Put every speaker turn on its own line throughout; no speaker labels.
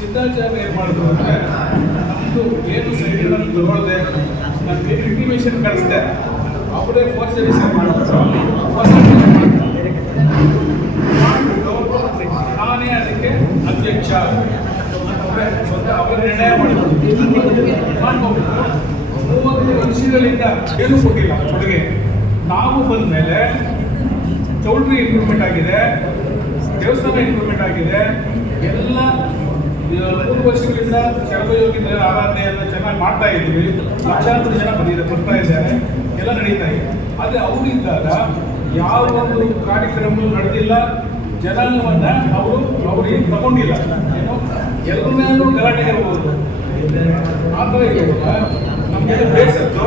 ಸಿದ್ಧಾಚಾರ್ಯ ಏನು ಮಾಡಿದ್ರು ಅಂದರೆ ನಮ್ಮದು ಏನು ಸೈಡ್ಗಳನ್ನು ತಗೊಳ್ದೆ, ನಮಗೆ ಇಂಟಿಮೇಷನ್ ಕಳಿಸ್ದೆ, ಅವರೇ ಫೋರ್ಸರಿ ಸರ್ವಿಸ್ ನಾನೇ ಅದಕ್ಕೆ ಅಧ್ಯಕ್ಷ ಅವರೇ ಸ್ವತಃ ಅವರು ನಿರ್ಣಯ ಮಾಡಿದ್ರು. ಮಾಡ್ಕೊಬಿಟ್ಟು ಮೂವತ್ತು ವರ್ಷಗಳಿಂದ ಏನೂ ಕೊಟ್ಟಿಲ್ಲ ಕೊಡುಗೆ. ನಾವು ಬಂದ ಮೇಲೆ ಚೌಲ್ಟ್ರಿ ಇಂಪ್ರೂವ್ಮೆಂಟ್ ಆಗಿದೆ, ದೇವಸ್ಥಾನ ಇಂಪ್ರೂವ್ಮೆಂಟ್ ಆಗಿದೆ, ಎಲ್ಲ ಮೂರು ವರ್ಷಗಳಿಂದ ಶರಭಯೋಗಿ ಆರಾಧನೆ ಎಲ್ಲ ಚೆನ್ನಾಗಿ ಮಾಡ್ತಾ ಇದ್ದೀವಿ. ಲಕ್ಷಾಂತರ ಜನ ಬಂದಿದೆ ಬರ್ತಾ ಇದ್ದಾರೆ. ಎಲ್ಲ ನಡೀತಾ ಇದೆ. ಆದರೆ ಅವರಿದ್ದಾಗ ಯಾವ ಒಂದು ಕಾರ್ಯಕ್ರಮ ನಡೆದಿಲ್ಲ. ಜನಾಂಗವನ್ನ ಅವರು ಅವರು ಏನು ತಗೊಂಡಿಲ್ಲ. ಏನು? ಎಲ್ಲರೂ ಗಲಾಟೆ ಇರಬಹುದು ಆದರೆ ಇವಾಗ ನಮಗೆಲ್ಲ ಬೇಸತ್ತು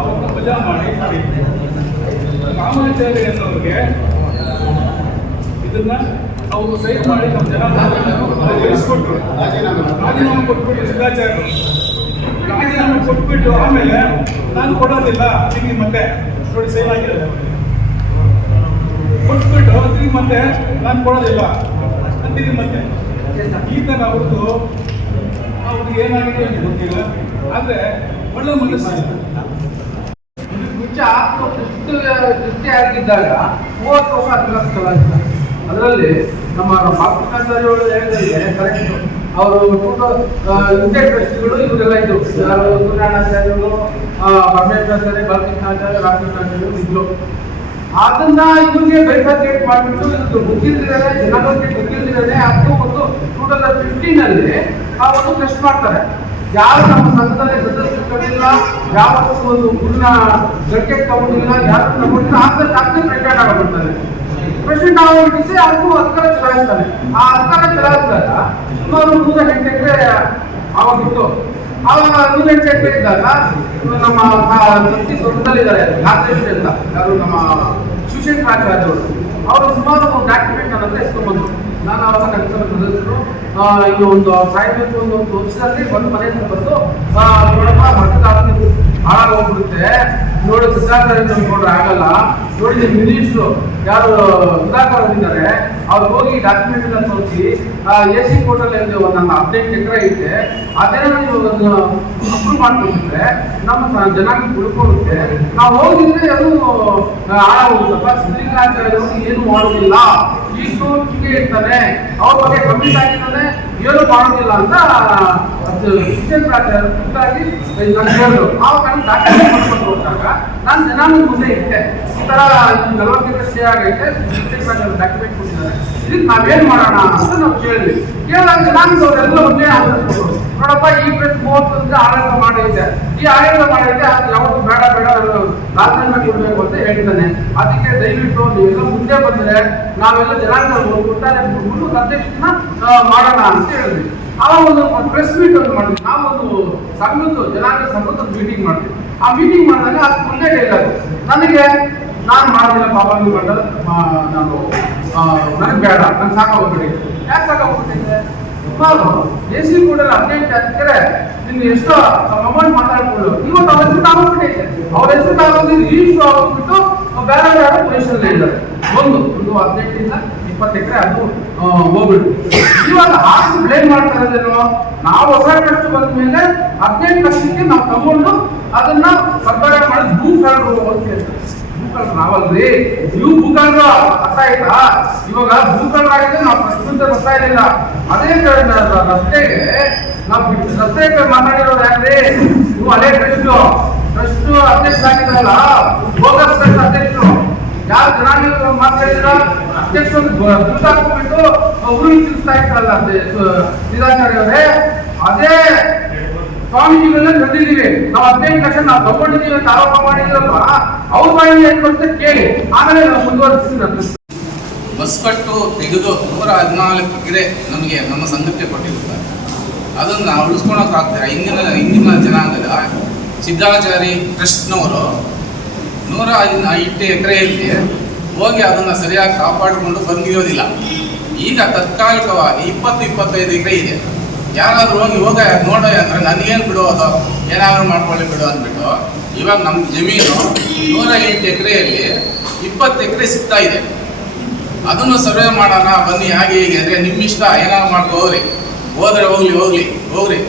ಅವ್ರನ್ನ ವಜಾ ಮಾಡಿ ಮಾಡಿದ್ವಿ ರಾಮಾಚಾರ್ಯ ಅನ್ನೋರಿಗೆ ಇದನ್ನ ಅವರು ಸೈನ್ ಮಾಡಿ ನಮ್ಮ ಜನ ಇಸ್ಕೊಟ್ರು. ರಾಜೀನಾಮೆ ಕೊಟ್ಬಿಟ್ಟು ಸಿದ್ಧಾಚಾರ್ಯರು ರಾಜೀನಾಮೆ ಕೊಟ್ಬಿಟ್ಟು ಆಮೇಲೆ ನಾನು ಕೊಡೋದಿಲ್ಲ ತಿಂಗಿ ಮತ್ತೆ. ನೋಡಿ ಸೈನ್ ಆಗಿದೆ. ಕೊಟ್ಬಿಟ್ಟು ತಿಂಗಿ ಮತ್ತೆ, ನಾನು ಕೊಡೋದಿಲ್ಲ. ಅಂತೀನಿ ಮತ್ತೆ. ಈ ಅವ್ರದ್ದು ಅವ್ರಿಗೆ ಏನಾಗಿದೆ ಅಂತ ಗೊತ್ತಿಲ್ಲ. ಆದರೆ ಒಳ್ಳೆ ಮನಸ್ಸಿದೆ
ಮುಂಚೆ ಆತ್ಮ ದೃಷ್ಟಿ ದೃಷ್ಟಿ ಆಗಿದ್ದಾಗ ಮೂವತ್ತು ವರ್ಷ ಅಂತ. ಅದರಲ್ಲಿ ನಮ್ಮ ಕರೆಕ್ಟ್ ಅವರು ಇಂಡಿಯನ್ ಟ್ರಸ್ಟಿಗಳು ಇವರೆಲ್ಲ ಇದ್ರು ಯಾರು ಸೂರ್ಯನಾಚಾರ್ಯರು ಪರಮೇಶ್ವರಾಚಾರ್ಯ, ಬಾಲಕೃಷ್ಣಾಚಾರ್ಯ, ರಾಮಕೃಷ್ಣಾಚಾರ್ಯರು ಇದ್ರು. ಅದನ್ನ ಇವ್ರಿಗೆ ಬೈಫರ್ಕೇಟ್ ಮಾಡಿಬಿಟ್ಟು ಇದು ಗೊತ್ತಿಲ್ದಿರದೆ ಜನಗಳಿಗೆ ಗೊತ್ತಿಲ್ದಿರದೆ ಅದು ಒಂದು ಟೂ ತೌಸಂಡ್ ಫಿಫ್ಟೀನ್ ಅಲ್ಲಿ ಆ ಒಂದು ಟೆಸ್ಟ್ ಮಾಡ್ತಾರೆ. ಯಾರು ನಮ್ಮ ಸಂಘದಲ್ಲಿ ಸದಸ್ಯರಿಲ್ಲ ಯಾವತ್ತೂ ಒಂದು ಗುರುನ ಗಟ್ಟಿಗೆ ತಗೊಂಡಿಲ್ಲ ಯಾರು ತಗೊಂಡಿಲ್ಲ ಆಗ್ತದೆ ಆಗ್ತದೆ ಪ್ರೆಸಿಡೆಂಟ್ ಆಗಬಿಡ್ತಾರೆ. ಪ್ರೆಸಿಡೆಂಟ್ ಆಗೋಗ್ಬಿಟ್ಟಿಸಿ ಅದಕ್ಕೂ ಅಧಿಕಾರ ಚಲಾಯಿಸ್ತಾನೆ. ಆ ಅಧಿಕಾರ ಚಲಾಯಿಸಿದಾಗ ಸುಮಾರು ನೂರ ಎಂಟು ಎಕರೆ ಆವಾಗಿತ್ತು ಆ ನೂರ ಎಂಟು ಎಕರೆ ಇದ್ದಾಗ ನಮ್ಮ ವ್ಯಕ್ತಿ ದೊಡ್ಡದಲ್ಲಿದ್ದಾರೆ ರಾಜೇಶ್ ಅಂತ. ಯಾರು ನಮ್ಮ ಶಿವಶಂಕರಾಚಾರ್ಯರು ಅವರು ಸುಮಾರು ಡಾಕ್ಯುಮೆಂಟ್ ಅನ್ನ ಹತ್ರ ಎತ್ಕೊಂಡ್ಬಂದ್ರು ನಾನು ಅವಾಗ ನಡೆಸಲು ಸದಸ್ಯರು ಇದು ಒಂದು ಸಾಯಬೇಕು ಒಂದು ಒಂದು ವರ್ಷದಲ್ಲಿ ಒಂದು ಮನೆ ಹತ್ರ ಬಂದು ನೋಡಪ್ಪ ಮತದಾರರು ಹಾಳಾಗೋಗ್ಬಿಡುತ್ತೆ ನೋಡಿ ಸುಧಾಕರ್ ನೋಡ್ರೆ ಆಗಲ್ಲ. ನೋಡಿ ಮಿನಿಸ್ಟ್ರು, ಯಾರು, ಸುಧಾಕರ್ ಇದ್ದಾರೆ ಅವ್ರು ಹೋಗಿ ಡಾಕ್ಯುಮೆಂಟ್ ಎಲ್ಲ ತೋರಿಸಿ ಎ ಸಿ ಕೋರ್ಟಲ್ಲಿ ಒಂದು ನನ್ನ ಹದಿನೆಂಟು ಎಕರೆ ಐತೆ. ಅದೇನೋ ನೀವು ಒಂದು ಅಪ್ರೂವ್ ಮಾಡ್ಕೊಂಡಿದ್ರೆ ನಮ್ಮ ಜನಕ್ಕೆ ಉಳ್ಕೊಳ್ಳುತ್ತೆ ನಾವು ಹೋಗಿದ್ರೆ ಅದು ಹಾಳಾಗೋಗುತ್ತಪ್ಪ ಸಿದ್ಧಾಚಾರ್ಯರು ಏನು ಮಾಡೋದಿಲ್ಲ. ಈಗಲೂ ಹೀಗೆ ಇರ್ತಾನೆ ಅವ್ರ ಬಗ್ಗೆ ಕಮಿಟ್ ಆಗಿರ್ತಾನೆ ಏನು ಮಾಡೋದಿಲ್ಲ ಅಂತ ಖುದ್ದಾಗಿ ನಾನು ಹೇಳಿದ್ರು ಆವಾಗ ನಾನು ಡಾಕ್ಯುಮೆಂಟ್ ಮಾಡ್ಕೊಂಡು ಹೋದಾಗ ನಾನು ಜನಾಂಗ ಮುಂದೆ ಇಟ್ಟೆ ಈ ಥರ ನಲವತ್ತು ಎಕರೆ ಆಗೈತೆ. ಕ್ರಿಶ್ಚಿಯನ್ ಶಿಕ್ಷಕರಾಚಾರ್ಯರು ಡಾಕ್ಯುಮೆಂಟ್ ಕೊಟ್ಟಿದ್ದಾರೆ. ಇದಕ್ಕೆ ನಾವೇನು ಮಾಡೋಣ ಅಂತ ನಾವು ಕೇಳಿದ್ವಿ. ಕೇಳಿದಾಗ ಜನಾಂಗದವರೆಲ್ಲ ಒಂದೇ ಆಲೋಚಿಸ್ಬೋದು ನೋಡಪ್ಪ ಈ ಪ್ರೆಸ್ ಮೂವತ್ತೊಂದು ಆರಂಭ ಮಾಡಿದ್ದೆ. ಈ ಆರಂಭ ಮಾಡಿದ್ದೆ, ಅದು ಯಾವತ್ತು ಬೇಡ ಬೇಡ ರಾಜಕೀಯ ಕೊಡ್ಬೇಕು ಅಂತ ಹೇಳ್ತಾನೆ ಅದಕ್ಕೆ ದಯವಿಟ್ಟು ನೀವೆಲ್ಲ ಮುಂದೆ ಬಂದ್ರೆ ನಾವೆಲ್ಲ ಜನಾಂಗ ಅಧ್ಯಕ್ಷನ ಮಾಡೋಣ ಅಂತ ಹೇಳಿದ್ವಿ. ಆ ಒಂದು ಪ್ರೆಸ್ ಮೀಟ್ ಒಂದು ಮಾಡಿದ್ವಿ. ನಾವೊಂದು ಸಂಘದ್ದು ಜನಾಂಗ ಸಂಘದ ಮೀಟಿಂಗ್ ಮಾಡಿದ್ವಿ. ಆ ಮೀಟಿಂಗ್ ಮಾಡಿದಾಗ ಅದು ಮುಂದೆ ಹೇಳಿದ್ದಾರೆ ನನಗೆ, ನಾನು ಮಾಡೋದಿಲ್ಲ ಪಾಪಾಗಿ ಮಂಡಲ ನಾನು ನನಗೆ ಬೇಡ ನನ್ಗೆ ಸಾಕಾಗ್ಬಿಟ್ಟಿದೆ. ಯಾಕೆ ಸಾಕಾಗ್ಬಿಟ್ಟಿದೆ? ಸುಮಾರು ಎ ಸಿ ಕೂಡ ಹದಿನೆಂಟು ಎಕರೆ ನಿಮ್ಗೆ ಎಷ್ಟೋ ಅಮೌಂಟ್ ಮಾತಾಡ್ಕೊಂಡು ಇವತ್ತು ಅವ್ರ ಹೆಸರು ಆಗೋಗ್ಬಿಟ್ಟೈತೆ ಅವ್ರ ಹೆಸರು ಆಗೋದಿದ್ದು ಈಷ್ಟು ಆಗೋಗ್ಬಿಟ್ಟು ಬೇರೆ ಬೇರೆ ಪೊಸಿಷನ್ ಇದ್ದಾರೆ. ಒಂದು ಒಂದು ಹದಿನೆಂಟಿಂದ ಇಪ್ಪತ್ತು ಎಕರೆ ಅದು ಹೋಗ್ಬಿಟ್ಟು ಇವಾಗ ಹಾಕಿ ಬ್ಲೇಮ್ ಮಾಡ್ತಾ ಇರೋದೇನು? ನಾವು ಹೊಸ ಖರ್ಚು ಬಂದ ಮೇಲೆ ಹದಿನೆಂಟು ಲಕ್ಷಕ್ಕೆ ನಾವು ತಗೊಂಡು ಅದನ್ನ ಸರ್ಕಾರ ಮಾಡಿ ಭೂ ಕಾರ್ಡ್ ಭೂಕಳ್ಳರು ನಾವಲ್ರಿ ನೀವು ಭೂಕಳ್ಳರು ಅರ್ಥ ಆಯ್ತಾ ಇವಾಗ ಭೂಕಳ್ಳರಾಗಿದ್ರೆ ನಾವು ಪ್ರಶ್ನೆ ಬರ್ತಾ ಇರಲಿಲ್ಲ. ಅದೇ ರಸ್ತೆಗೆ ನಾವು ಬಿಟ್ಟು ರಸ್ತೆ ಮಾತಾಡಿರೋರು ಯಾರ್ರಿ? ನೀವು ಅದೇ ಟ್ರಸ್ಟ್ ಟ್ರಸ್ಟ್ ಅಧ್ಯಕ್ಷ ಆಗಿದ್ರಲ್ಲ ಬೋಗಸ್ ಟ್ರಸ್ಟ್ ಅಧ್ಯಕ್ಷರು. ಯಾರು ಜನಾಂಗ ಮಾತಾಡಿದ್ರ? ಅಧ್ಯಕ್ಷ ದುಡ್ಡು ಹಾಕೊಂಡ್ಬಿಟ್ಟು ತಿರ್ಸ್ತಾ ಇದ್ರಲ್ಲ ನಿರಾಚಾರ್ಯ ಅವರೇ. ಅದೇ ಸ್ವಾಮೀಜಿಗಳನ್ನ ಬಂದಿದ್ದೀವಿ ನಾವು ಹದಿನೈದು ಲಕ್ಷ ನಾವು ತಗೊಂಡಿದ್ದೀವಿ ಅಂತ ಆರೋಪ ಮಾಡಿದ್ರಲ್ವಾ ಅವ್ರ ಕೇಳಿ. ಆಮೇಲೆ ನಾವು ಮುಂದುವರಿಸಿ
ಬಸ್ ಕಟ್ಟು ತೆಗೆದು ನೂರ ಹದಿನಾಲ್ಕು ಎಕರೆ ನಮಗೆ ನಮ್ಮ ಸಂಘಕ್ಕೆ ಕೊಟ್ಟಿರುತ್ತಾರೆ ಅದನ್ನು ನಾವು ಉಳಿಸ್ಕೊಳಕ್ಕಾಗ್ತಾರೆ ಇಂದಿನ ಇಂದಿನ ಜನಾಂಗದ ಸಿದ್ಧಾಚಾರಿ ಟ್ರಸ್ಟ್ನವರು ನೂರ ಎಂಟು ಎಕರೆಯಲ್ಲಿ ಹೋಗಿ ಅದನ್ನು ಸರಿಯಾಗಿ ಕಾಪಾಡಿಕೊಂಡು ಬಂದಿರೋದಿಲ್ಲ. ಈಗ ತತ್ಕಾಲಿಕವಾಗಿ ಇಪ್ಪತ್ತು ಇಪ್ಪತ್ತೈದು ಎಕರೆ ಇದೆ. ಯಾರಾದರೂ ಹೋಗಿ ಹೋಗ, ನೋಡೋ ಅಂದರೆ ನನಗೇನು ಬಿಡು ಅದು? ಏನಾದರೂ ಮಾಡ್ಕೊಳ್ಳಿ ಬಿಡು ಅಂದ್ಬಿಟ್ಟು ಇವಾಗ ನಮ್ಮ ಜಮೀನು ನೂರ ಎಂಟು ಎಕರೆಯಲ್ಲಿ ಇಪ್ಪತ್ತು ಎಕರೆ ಸಿಗ್ತಾ ಇದೆ. ಅದನ್ನು ಸರ್ವೆ ಮಾಡೋಣ, ಬನ್ನಿ ಹಾಗೆ ಹೀಗೆ ಅಂದರೆ ನಿಮ್ಮ ಇಷ್ಟ, ಏನಾದ್ರು ಮಾಡ್ಕೋರಿ ಹೋದ್ರೆ ಹೋಗ್ಲಿ ಹೋಗ್ಲಿ, ಹೋಗ್ರಿ.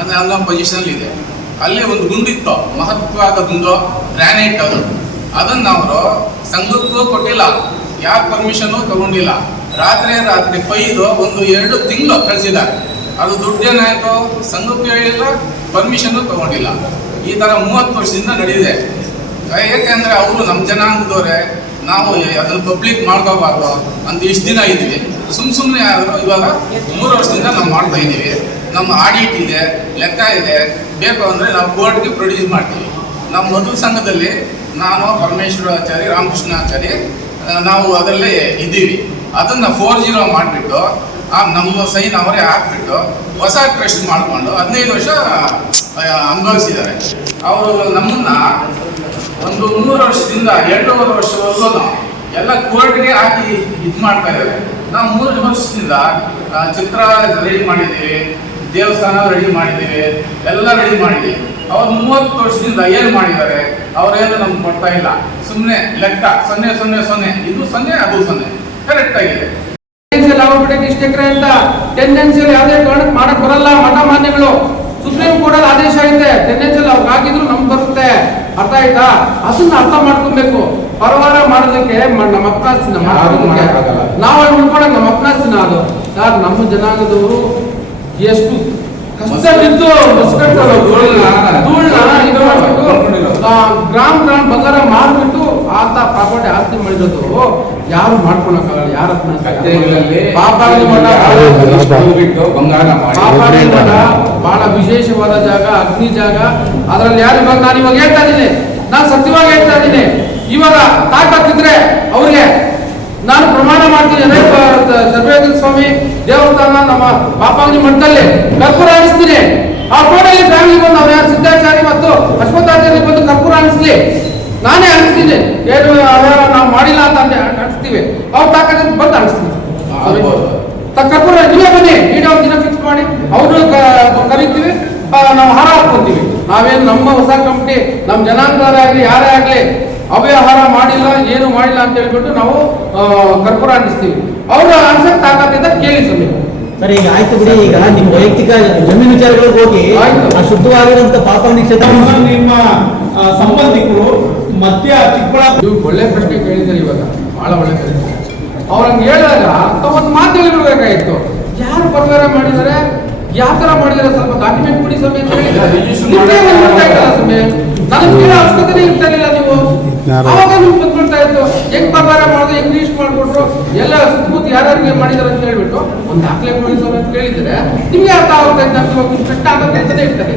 ಅಂದ್ರೆ ಪೊಸಿಷನ್ ಇದೆ. ಅಲ್ಲಿ ಒಂದು ಗುಂಡಿತ್ತು ಮಹತ್ವದ ಗುಂಡು ಗ್ರಾನೈಟ್ ಅದು. ಅದನ್ನ ಅವರು ಸಂಘಕ್ಕೂ ಕೊಟ್ಟಿಲ್ಲ. ಯಾರ ಪರ್ಮಿಷನ್ ತಗೊಂಡಿಲ್ಲ. ರಾತ್ರಿ ರಾತ್ರಿ ಕೊಯ್ದು ಒಂದು ಎರಡು ತಿಂಗಳು ಕಳಿಸಿದ್ದಾರೆ. ಅದು ದುಡ್ಡೇನಾಯ್ತು ಸಂಘಕ್ಕೂ ಹೇಳಿಲ್ಲ ಪರ್ಮಿಷನ್ ತಗೊಂಡಿಲ್ಲ. ಈ ತರ ಮೂವತ್ತು ವರ್ಷದಿಂದ ನಡೆದಿದೆ ಏಕೆಂದ್ರೆ ಅವರು ನಮ್ಮ ಜನಾಂಗದವರೇ ನಾವು ಅದನ್ನು ಪಬ್ಲಿಕ್ ಮಾಡ್ಕೋಬಾರ್ದು ಅಂತ ಇಷ್ಟು ದಿನ ಇದ್ವಿ. ಸುಮ್ ಸುಮ್ಮನೆ ಆದರೂ ಇವಾಗ ಮೂರು ವರ್ಷದಿಂದ ನಾವು ಮಾಡ್ತಾ ಇದ್ದೀವಿ. ನಮ್ಮ ಆಡಿಟ್ ಇದೆ ಲೆಕ್ಕ ಇದೆ. ಬೇಕು ಅಂದರೆ ನಾವು ಕೋರ್ಟ್ಗೆ ಪ್ರೊಡ್ಯೂಸ್ ಮಾಡ್ತೀವಿ. ನಮ್ಮ ಮಧು ಸಂಘದಲ್ಲಿ ನಾನು ಪರಮೇಶ್ವರಾಚಾರಿ ರಾಮಕೃಷ್ಣಾಚಾರಿ ಆ, ನಾವು ಅದರಲ್ಲೇ ಇದ್ದೀವಿ. ಅದನ್ನು ಫೋರ್ ಜೀರೋ ಮಾಡಿಬಿಟ್ಟು ಆ, ನಮ್ಮ ಸೈನ್ ಅವರೇ ಹಾಕ್ಬಿಟ್ಟು ಹೊಸ ಟ್ರಸ್ಟ್ ಮಾಡಿಕೊಂಡು ಹದಿನೈದು ವರ್ಷ ಅನುಭವಿಸಿದ್ದಾರೆ. ಅವರು ನಮ್ಮನ್ನ ಒಂದು ಮೂರು ವರ್ಷದಿಂದ ಎರಡೂವರೆ ವರ್ಷವರೆಗೂ ಎಲ್ಲ ಕೋರ್ಟ್ಗೆ ಹಾಕಿ ಇದು ಮಾಡ್ತಾ ಇದ್ದಾರೆ. ನಾವು ಮೂರು ವರ್ಷದಿಂದ ಚಿತ್ರ ರೆಡಿ ಮಾಡಿದ್ದೀವಿ, ದೇವಸ್ಥಾನ ರೆಡಿ ಮಾಡಿದ್ದೀವಿ, ಎಲ್ಲ ರೆಡಿ ಮಾಡಿದ್ದೀವಿ. ಅವ್ರು ಮೂವತ್ತು ವರ್ಷದಿಂದ ಏನು ಮಾಡಿದ್ದಾರೆ, ಅವರೇನು ನಮ್ಗೆ ಕೊಡ್ತಾ ಇಲ್ಲ. ಸುಮ್ಮನೆ ಲೆಕ್ಕ, ಸೊನ್ನೆ ಸೊನ್ನೆ ಸೊನ್ನೆ. ಇದು ಸೊನ್ನೆ, ಅದು ಸೊನ್ನೆ. ಕರೆಕ್ಟ್ ಆಗಿದೆ.
ಆಗ್ಬಿಟ್ಟೈತೆ ಇಷ್ಟು ಎಕರೆ ಅಂತ. ಟೆಂಡೆನ್ಸಿಯಲ್ಲಿ ಯಾವುದೇ ಕಾರಣಕ್ಕೆ ಮಾಡಕ್ ಬರಲ್ಲ. ಮಠ ಮಾನ್ಯಗಳು ಸುಪ್ರೀಂ ಕೋರ್ಟ್ ಅಲ್ಲಿ ಆದೇಶ ಐತೆ. ಟೆಂಡೆನ್ಸಿಯಲ್ಲಿ ಅವ್ರಿಗೆ ಹಾಕಿದ್ರು ನಮ್ಗೆ ಬರುತ್ತೆ. ಅರ್ಥ ಆಯ್ತಾ? ಅದನ್ನ ಅರ್ಥ ಮಾಡ್ಕೊಬೇಕು. ಪರವಾರ ಮಾಡೋದಕ್ಕೆ ನಮ್ಮ
ಮಾಡಕ್ಕಾಗಲ್ಲ.
ನಾವು ಅಲ್ಲಿ ಉಳ್ಕೊಳಕ್ ನಮ್ಮ ಅಪ್ನಾಸ್ತಿನ ಅದು ಸರ್ ನಮ್ಮ ಜನಾಂಗದವರು ಎಷ್ಟು ಕಷ್ಟವಿದ್ದು ಬಸ್ ಮಾಡಿರೋದು ಯಾರು ಮಾಡ್ಕೊಳಕ್ಕಾಗಲ್ಲ ಯಾರ ಬಹಳ ವಿಶೇಷವಾದ ಜಾಗ ಅಗ್ನಿ ಜಾಗ. ಅದ್ರಲ್ಲಿ ಯಾರು ಇವಾಗ ನಾನು ಇವಾಗ ಹೇಳ್ತಾ ಇದ್ದೀನಿ. ನಾನು ಸತ್ಯವಾಗಿ ಹೇಳ್ತಾ ಇದ್ದೀನಿ. ಇವಾಗ ತಾಕತ್ತಿದ್ರೆ ಅವ್ರಿಗೆ ನಾನು ಪ್ರಮಾಣ ಮಾಡ್ತೀನಿ. ಸರ್ವೇಂದ್ರ ಸ್ವಾಮಿ ದೇವಸ್ಥಾನ ನಮ್ಮ ಪಾಪಾಂಗಿ ಮಠದಲ್ಲಿ ಕರ್ಪೂರ ಅನಿಸ್ತೀನಿ ಆ ಕೋಣೆಯಲ್ಲಿ ಫ್ಯಾಮಿಲಿ ಬಂದು ಅವ್ರು ಯಾರು ಸಿದ್ಧಾಚಾರ್ಯ ಮತ್ತು ಅಶ್ವಥಾಚಾರ್ಯ ಬಂದು ಕರ್ಪೂರ ಅನಿಸ್ಲಿ ನಾನೇ ಅನಿಸ್ತೀನಿ ಏನು ಅವ್ಯಾರ ನಾವು ಮಾಡಿಲ್ಲ ಅಂತ ಅಂದೆ ಅನಿಸ್ತೀವಿ ಅವ್ರ ತಾಕತ್ತಿದ್ರೆ ಬಂದು
ಅನಿಸ್ತೀವಿ.
ಕರ್ಪೂರ ನೀವೇ ಬನ್ನಿ ವಿಡಿಯೋ ದಿನ ಫಿಕ್ಸ್ ಮಾಡಿ. ಅವರು ಕರಿತೀವಿ. ನಾವು ಹಾರ ಹಾಕ್ಕೊಂತೀವಿ. ನಾವೇನು ನಮ್ಮ ಹೊಸ ಕಂಪ್ನಿ ನಮ್ಮ ಜನಾಂಗದವರೇ ಆಗಲಿ ಯಾರೇ ಆಗಲಿ ಅವ್ಯವಹಾರ ಮಾಡಿಲ್ಲ ಏನು ಮಾಡಿಲ್ಲ ಅಂತ ಹೇಳ್ಬಿಟ್ಟು ನಾವು ಆ, ಕರ್ಪೂರ ಅಂಟಿಸ್ತೀವಿ ಅವರು ಅನ್ಸಕ್ ತಾಕತ್ತಿಂದ ಕೇಳಿ ಸರಿ
ಸರ್ ಈಗ ಆಯ್ತು ಬಿಡಿ ಈಗ ನಿಮ್ ವೈಯಕ್ತಿಕ ಜಮೀನು ವಿಚಾರಗಳಿಗೆ ಹೋಗಿ ಶುದ್ಧವಾಗಿರುವಂತ ಪಾಪ
ನಿಮ್ಮ ಸಂಬಂಧಿಕರು ಮಧ್ಯ ಚಿಕ್ಕಬಳ್ಳಾಪುರ
ನೀವು ಒಳ್ಳೆ ಪ್ರಶ್ನೆ ಕೇಳಿದ್ದಾರೆ ಇವಾಗ. ಬಹಳ ಒಳ್ಳೆ ಪ್ರಶ್ನೆ. ಅವ್ರನ್ನ ಹೇಳಿದಾಗ ಒಂದು ಮಾತು ಹೇಳಿರ್ಬೇಕಾಗಿತ್ತು. ಯಾರು ಪರಿಹಾರ ಮಾಡಿದ್ದಾರೆ? ಯಾವ ತರ ಮಾಡಿದ್ದಾರೆ? ಸ್ವಲ್ಪ ಡಾಕ್ಯುಮೆಂಟ್ ಕೊಡಿ ಸಮಯ ಅಂತ ಹೇಳಿದ್ರೆ ಒಂದು ನನಗೆ ಕೇಳೋ ಅವಶ್ಯಕತೆ ಇರ್ತಾರಿಲ್ಲ ನೀವು. ಅವಾಗ ನೀವು ಬಂದ್ಬಿಡ್ತಾ ಇತ್ತು. ಹೆಂಗ್ ಪರಿಹಾರ ಮಾಡಿದ್ರು ಹೆಂಗ್ ಲೀಸ್ಟ್ ಮಾಡ್ಕೊಟ್ರು? ಎಲ್ಲ ಸುತ್ತಮುತ್ತ ಯಾರ್ಯಾರಿಗೆ ಮಾಡಿದಾರೆ ಅಂತ ಹೇಳ್ಬಿಟ್ಟು ಒಂದು ದಾಖಲೆ ಕೊಡಿ ಸಮಯ ಅಂತ ಕೇಳಿದ್ರೆ ನಿಮ್ಗೆ ಅರ್ಥ ಆಗುತ್ತೆ ಅಂತ ಇವಾಗ ಅಂತಲೇ ಇರ್ತಾರೆ